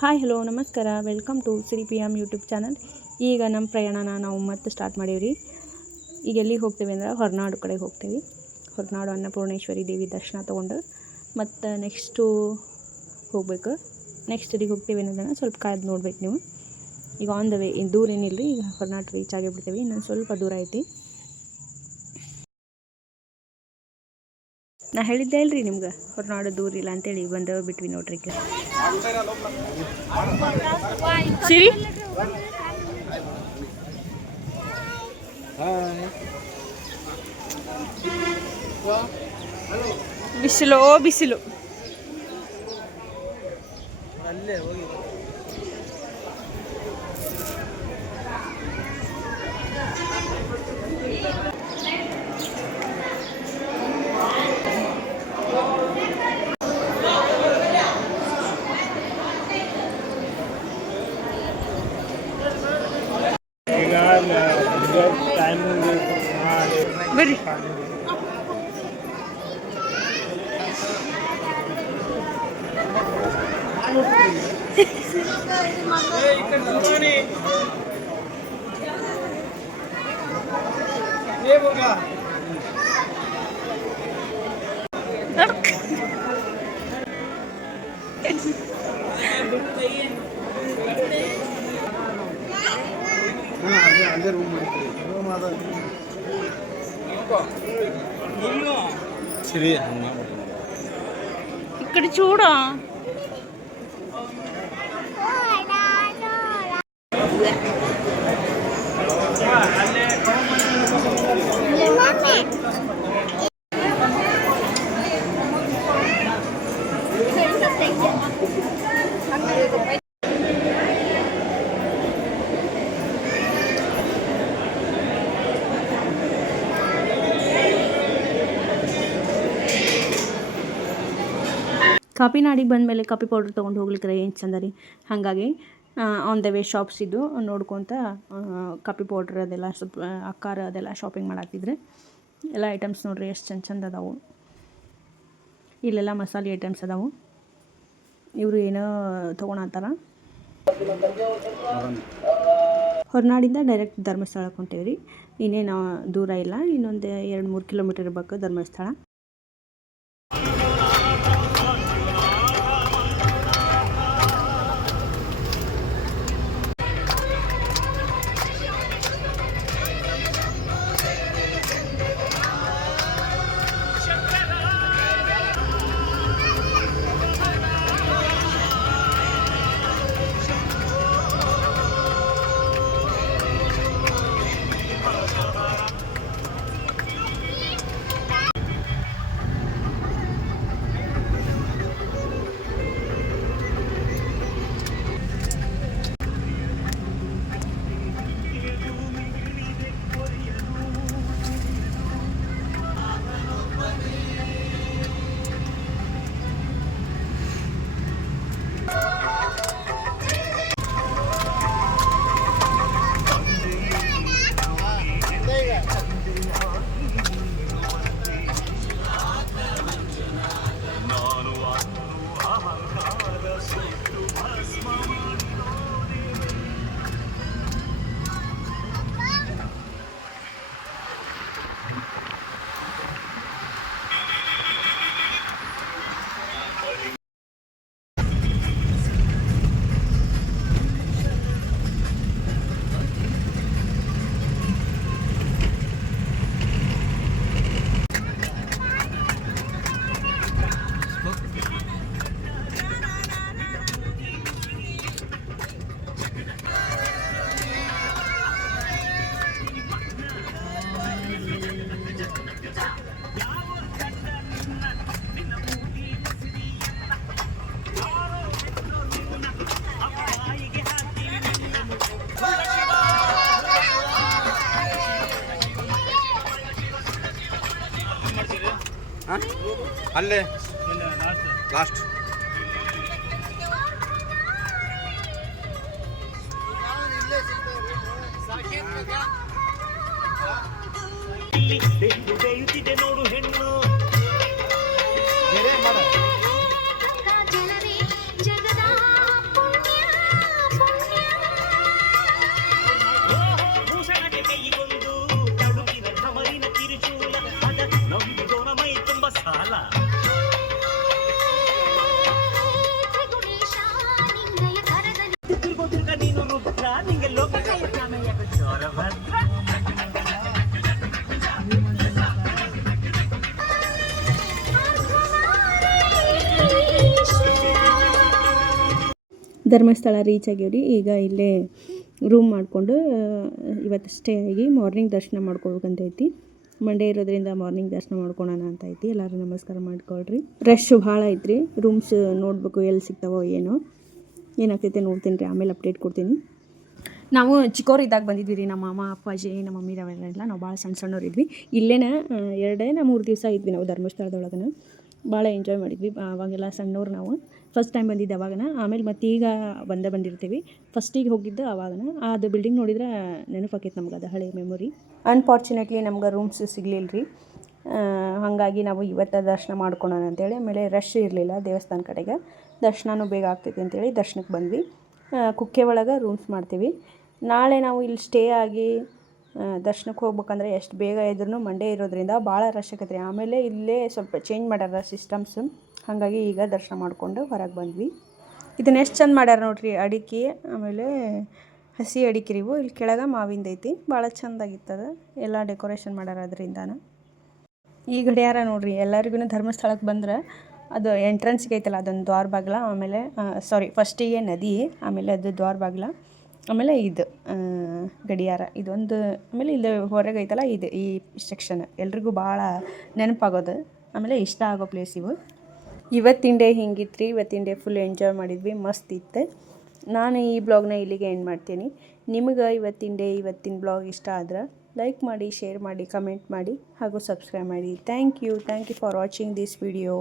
Hi hello ನಮಸ್ಕಾರ, welcome to Siri P M YouTube channel. ಈಗ ನಮ್ಮ ಪ್ರಯಾಣನ ನಾವು ಮತ್ತೆ ಸ್ಟಾರ್ಟ್ ಮಾಡೀವ್ರಿ. ಈಗ ಎಲ್ಲಿಗೆ ಹೋಗ್ತೀವಿ ಅಂದ್ರೆ ಹೊರನಾಡು ಕಡೆಗೆ ಹೋಗ್ತೀವಿ. ಹೊರನಾಡು ಅನ್ನಪೂರ್ಣೇಶ್ವರಿ ದೇವಿ ದರ್ಶನ ತೊಗೊಂಡು ಮತ್ತು ನೆಕ್ಸ್ಟು ಹೋಗ್ಬೇಕು. ನೆಕ್ಸ್ಟ್ ಎಲ್ಲಿಗೆ ಹೋಗ್ತೀವಿ ಅನ್ನೋದನ್ನು ಸ್ವಲ್ಪ ಕಾಯ್ದು ನೋಡ್ಬೇಕು ನೀವು. ಈಗ ಆನ್ ದ ವೇ, ದೂರ ಏನಿಲ್ಲ ರೀ, ಈಗ ಹೊರನಾಡು ರೀಚ್ ಆಗಿಬಿಡ್ತೀವಿ. ಇನ್ನೊಂದು ಸ್ವಲ್ಪ ದೂರ ಐತಿ. ನಾ ಹೇಳಿದ್ದೆ ಇಲ್ರಿ ನಿಮ್ಗೆ ಹೊರನಾಡು ದೂರ ಇಲ್ಲ ಅಂತೇಳಿ, ಬಂದ ಬಿಟ್ವಿ ನೋಡ್ರಿ. ಸಿರಿ ಬಿಸಿಲು ಬಿಸಿಲು. ಬರ್ರಿ ఇక్కడ చూడ ಕಾಫಿ ನಾಡಿಗೆ ಬಂದಮೇಲೆ ಕಾಫಿ ಪೌಡ್ರ್ ತೊಗೊಂಡು ಹೋಗ್ಲಿಕ್ಕೆ ಏನು ಚಂದ ರೀ. ಹಾಗಾಗಿ ಆನ್ ದ ವೇ ಶಾಪ್ಸ್ ಇದ್ದು ನೋಡ್ಕೊತ ಕಾಫಿ ಪೌಡ್ರ್ ಅದೆಲ್ಲ ಸ್ವಲ್ಪ ಅಕ್ಕಾರ ಅದೆಲ್ಲ ಶಾಪಿಂಗ್ ಮಾಡಾಕ್ತಿದ್ರೆ ಎಲ್ಲ ಐಟಮ್ಸ್ ನೋಡ್ರಿ ಎಷ್ಟು ಚಂದ ಅದಾವು. ಇಲ್ಲೆಲ್ಲ ಮಸಾಲೆ ಐಟಮ್ಸ್ ಅದಾವು. ಇವರು ಏನೋ ತೊಗೊಳತ್ತಾರ. ಹೊರನಾಡಿಂದ ಡೈರೆಕ್ಟ್ ಧರ್ಮಸ್ಥಳಕ್ಕೆ ಹೊಂಟೇವಿ ರೀ. ಇನ್ನೇನು ದೂರ ಇಲ್ಲ, ಇನ್ನೊಂದು 2-3 ಕಿಲೋಮೀಟರ್ ಇರ್ಬೇಕು ಧರ್ಮಸ್ಥಳ. ಅಲ್ಲೇ ಲಾಸ್ಟ್ ನೋಡು ಹೆಣ್ಣು ಜಗದ ನಿಂಗೆ ಲೋಕ ಕಾಯಕ ಭದ್ರ ಧರ್ಮಸ್ಥಳ ರೀಚ್ ಆಗ್ಯಾವ್ರಿ. ಈಗ ಇಲ್ಲೇ ರೂಮ್ ಮಾಡಿಕೊಂಡು ಇವತ್ತು ಸ್ಟೇ ಆಗಿ ಮಾರ್ನಿಂಗ್ ದರ್ಶನ ಮಾಡ್ಕೊಳ್ಬೇಕಂತ ಐತಿ. ಮಂಡೇ ಇರೋದ್ರಿಂದ ಮಾರ್ನಿಂಗ್ ದರ್ಶನ ಮಾಡ್ಕೊಳೋಣ ಅಂತ ಐತಿ. ಎಲ್ಲರೂ ನಮಸ್ಕಾರ ಮಾಡ್ಕೊಳ್ರಿ. ರಶ್ ಭಾಳ ಐತ್ರಿ. ರೂಮ್ಸ್ ನೋಡ್ಬೇಕು ಎಲ್ಲಿ ಸಿಗ್ತಾವೋ ಏನೋ, ಏನಾಗ್ತೈತೆ ನೋಡ್ತೀನಿ ರೀ, ಆಮೇಲೆ ಅಪ್ಡೇಟ್ ಕೊಡ್ತೀನಿ. ನಾವು ಚಿಕ್ಕವರಿದ್ದಾಗ ಬಂದಿದ್ವಿ ರೀ. ನಮ್ಮ ಮಾಮ ಅಪ್ಪಾಜಿ ನಮ್ಮ ಮಮ್ಮಿ ಅವೆಲ್ಲ ನಾವು ಭಾಳ ಸಣ್ಣವರಿದ್ವಿ. ಇಲ್ಲೇನ 2-3 ದಿವಸ ಇದ್ವಿ ನಾವು ಧರ್ಮಸ್ಥಳದೊಳಗನ. ಭಾಳ ಎಂಜಾಯ್ ಮಾಡಿದ್ವಿ. ಅವಾಗೆಲ್ಲ ಸಣ್ಣವ್ರು ನಾವು. ಫಸ್ಟ್ ಟೈಮ್ ಬಂದಿದ್ದು ಅವಾಗನ. ಆಮೇಲೆ ಮತ್ತು ಈಗ ಬಂದಿರ್ತೀವಿ. ಫಸ್ಟಿಗೆ ಹೋಗಿದ್ದು ಅವಾಗನ. ಅದು ಬಿಲ್ಡಿಂಗ್ ನೋಡಿದ್ರೆ ನೆನಪಾಕೈತೆ ನಮ್ಗೆ, ಅದು ಹಳೆ ಮೆಮೊರಿ. ಅನ್ಫಾರ್ಚುನೇಟ್ಲಿ ನಮ್ಗೆ ರೂಮ್ಸ್ ಸಿಗಲಿಲ್ಲ ರೀ. ಹಾಗಾಗಿ ನಾವು ಇವತ್ತು ದರ್ಶನ ಮಾಡ್ಕೊಳೋಣ ಅಂತೇಳಿ, ಆಮೇಲೆ ರಶ್ ಇರಲಿಲ್ಲ ದೇವಸ್ಥಾನ ಕಡೆಗೆ, ದರ್ಶನವೂ ಬೇಗ ಆಗ್ತೈತಿ ಅಂತೇಳಿ ದರ್ಶನಕ್ಕೆ ಬಂದ್ವಿ. ಕುಕ್ಕೆ ಒಳಗೆ ರೂಮ್ಸ್ ಮಾಡ್ತೀವಿ. ನಾಳೆ ನಾವು ಇಲ್ಲಿ ಸ್ಟೇ ಆಗಿ ದರ್ಶನಕ್ಕೆ ಹೋಗ್ಬೇಕಂದ್ರೆ ಎಷ್ಟು ಬೇಗ ಇದ್ರೂ ಮಂಡೇ ಇರೋದ್ರಿಂದ ಭಾಳ ರಶ್ ಆಕೈತೆ ರೀ. ಆಮೇಲೆ ಇಲ್ಲೇ ಸ್ವಲ್ಪ ಚೇಂಜ್ ಮಾಡ್ಯಾರ ಸಿಸ್ಟಮ್ಸು. ಹಾಗಾಗಿ ಈಗ ದರ್ಶನ ಮಾಡಿಕೊಂಡು ಹೊರಗೆ ಬಂದ್ವಿ. ಇದನ್ನ ಎಷ್ಟು ಚಂದ ಮಾಡ್ಯಾರ ನೋಡ್ರಿ, ಅಡಿಕೆ, ಆಮೇಲೆ ಹಸಿ ಅಡಿಕೆ ರೀ ಇವು. ಇಲ್ಲಿ ಕೆಳಗೆ ಮಾವಿಂದ ಐತಿ, ಭಾಳ ಚಂದಾಗಿತ್ತದ ಎಲ್ಲ ಡೆಕೋರೇಷನ್ ಮಾಡ್ಯಾರ ಅದರಿಂದಾನ. ಈ ಗಡಿಯಾರ ನೋಡ್ರಿ, ಎಲ್ಲರಿಗೂ ಧರ್ಮಸ್ಥಳಕ್ಕೆ ಬಂದ್ರೆ ಅದು ಎಂಟ್ರೆನ್ಸ್ಗೆ ಐತಲ್ಲ ಅದೊಂದು ದ್ವಾರ ಬಾಗಿಲ, ಆಮೇಲೆ ಫಸ್ಟಿಗೆ ನದಿ, ಆಮೇಲೆ ಅದು ದ್ವಾರ ಬಾಗಿಲ, ಆಮೇಲೆ ಇದು ಗಡಿಯಾರ ಇದೊಂದು, ಆಮೇಲೆ ಇಲ್ಲಿ ಹೊರಗೆ ಐತಲ್ಲ ಇದು ಈ ಸೆಕ್ಷನ್ ಎಲ್ರಿಗೂ ಭಾಳ ನೆನಪಾಗೋದು, ಆಮೇಲೆ ಇಷ್ಟ ಆಗೋ ಪ್ಲೇಸ್ ಇವು. ಇವತ್ತಿನ ಡೇ ಹಿಂಗಿತ್ತು ರೀ. ಇವತ್ತಿನ ಡೇ ಫುಲ್ ಎಂಜಾಯ್ ಮಾಡಿದ್ವಿ, ಮಸ್ತ್ ಇತ್ತು. ನಾನು ಈ ಬ್ಲಾಗ್ನ ಇಲ್ಲಿಗೆ ಎಂಡ್ ಮಾಡ್ತೀನಿ. ನಿಮಗೆ ಇವತ್ತಿನ ಬ್ಲಾಗ್ ಇಷ್ಟ ಆದ್ರೆ ಲೈಕ್ ಮಾಡಿ, ಶೇರ್ ಮಾಡಿ, ಕಮೆಂಟ್ ಮಾಡಿ ಹಾಗೂ ಸಬ್ಸ್ಕ್ರೈಬ್ ಮಾಡಿ. Thank you for watching this video.